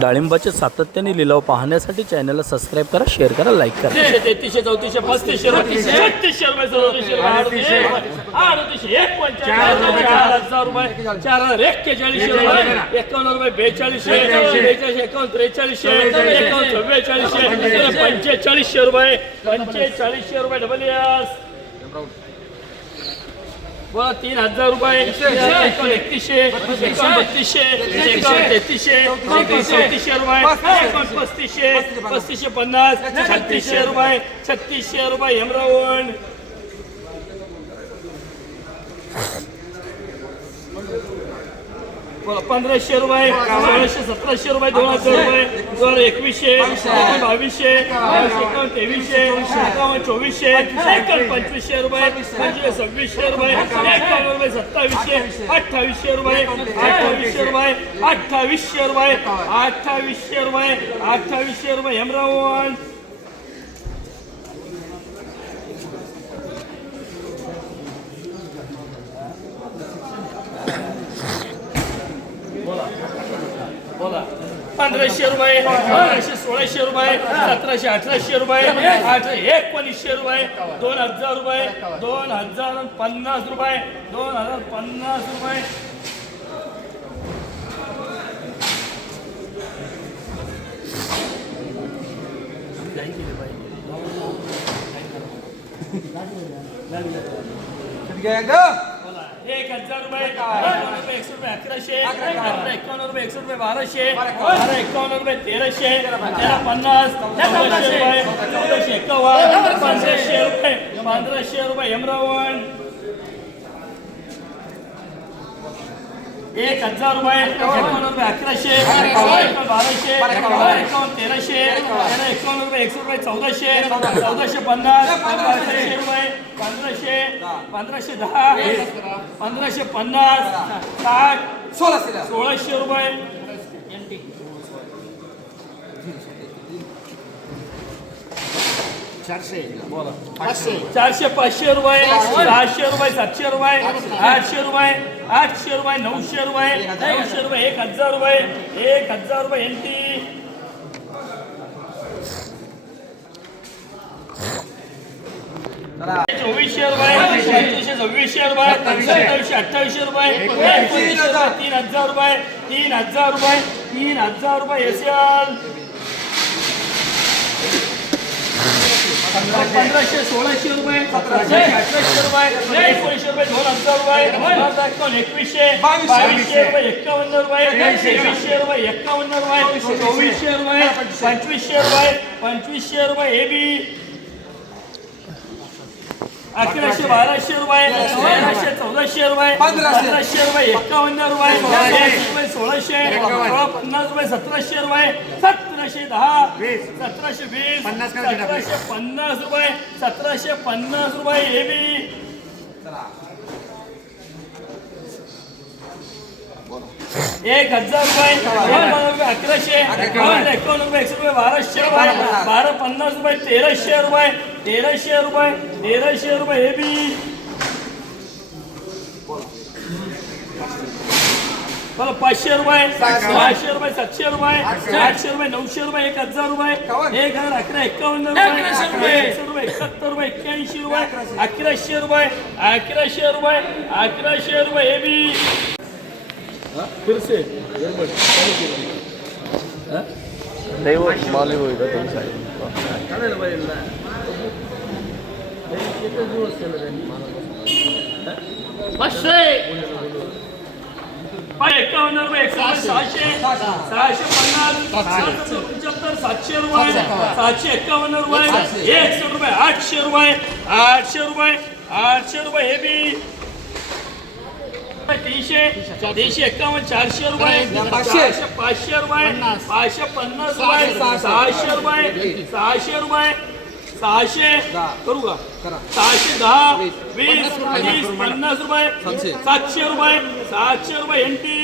डाळिंबाचे सातत्याने लिलाव पाहण्यासाठी चॅनलला सबस्क्राईब करा, शेअर करा, लाईक करा. 33, 34, 35, 36, 37, 38, 39, 4000 रुपये, 4041 रुपये, 51 रुपये, 42, 43, 45 रुपये, 45 रुपये डबल यास. बोला 3000 रुपये, 3100, 3200, 3300, 3400 रुपये, 3500, 3550, 3600 रुपये, 3600 रुपये हेमरावण. बोला 1500 रुपये, 1600, 1700 रुपये, 2000 रुपये, 2100, 2200, 2300, 2400, 2500 रुपये, 2600 रुपये, 51 रुपये, 2700, 2800 रुपये, 2800 रुपये, 2800 रुपये, 2800 रुपये, 2800 रुपये हेमरावण. बोला 1500 रुपये, 1500, 1600 रुपये, 1700, 1800 रुपये, 1900 रुपये, 2000 रुपये, 2050 रुपये, 2050 रुपये. बोला 1000 रुपये, 100 रुपये, 1100, 51 रुपये, 100 रुपये, 1200, 51 रुपये, 1300, 1350, 1400 रुपये, 1451, 1500 रुपये, 1500 रुपये हेमरावण. 1000 रुपये, 51 रुपये, 1100, 1200, 51, 1300, 51 रुपये, 100 रुपये, 1400, 1450, 1500 रुपये, 1500, 1510, 1550, 60, 1600 रुपये. 400, 500 रुपये, 600 रुपये, 700 रुपये, 800 रुपये, 800 रुपये, 900 रुपये, 900 रुपये, 1000 रुपये, 1000 रुपये एनटी. 2400 रुपये, 2500, 2600 रुपये, 2700, 2800 रुपये, 2900 रुपये, 3000 रुपये, 3000 रुपये, 3000 रुपये एसीएल. 1500, 1600 रुपये, 1700, 1800 रुपये, 1900 रुपये, 2000 रुपये, 2100, 2200 रुपये, 51 रुपये, 2300 रुपये, 51 रुपये, 2400 रुपये, 2500 रुपये, 2500 रुपये एबी. 1100, 1200 रुपये, 1300, 1400 रुपये, 1500 रुपये, 51 रुपये, 1600, 50 रुपये, 1700 रुपये, 1710, 1720, 1750 रुपये, 1750 रुपये एबी. 1000 रुपये, 1100, 51 रुपये, 100 रुपये, 1200 रुपये, 1250 रुपये, 1300 रुपये, 1300 रुपये, 1300 रुपये एबी. बोला 500 रुपये, 600 रुपये, 700 रुपये, 800 रुपये, 900 रुपये, 1000 रुपये, 1011, 51 रुपये, 61 रुपये, 71 रुपये, 81 रुपये, 1100 रुपये, 1100 रुपये, 1100 रुपये एबी. फिर से नाही हो, बॉलिवूड तुमचा 51 रुपये, 600, 650, 775, 700 रुपये, 751 रुपये, 100 रुपये, 800 रुपये, 800 रुपये, 800 रुपये एबी. 300, 351, 400 रुपये, 500 रुपये, 550 रुपये, 600 रुपये, 600 रुपये, 600 करू का 610, 20, 50 रुपये, 700 रुपये, 700 रुपये एनटी.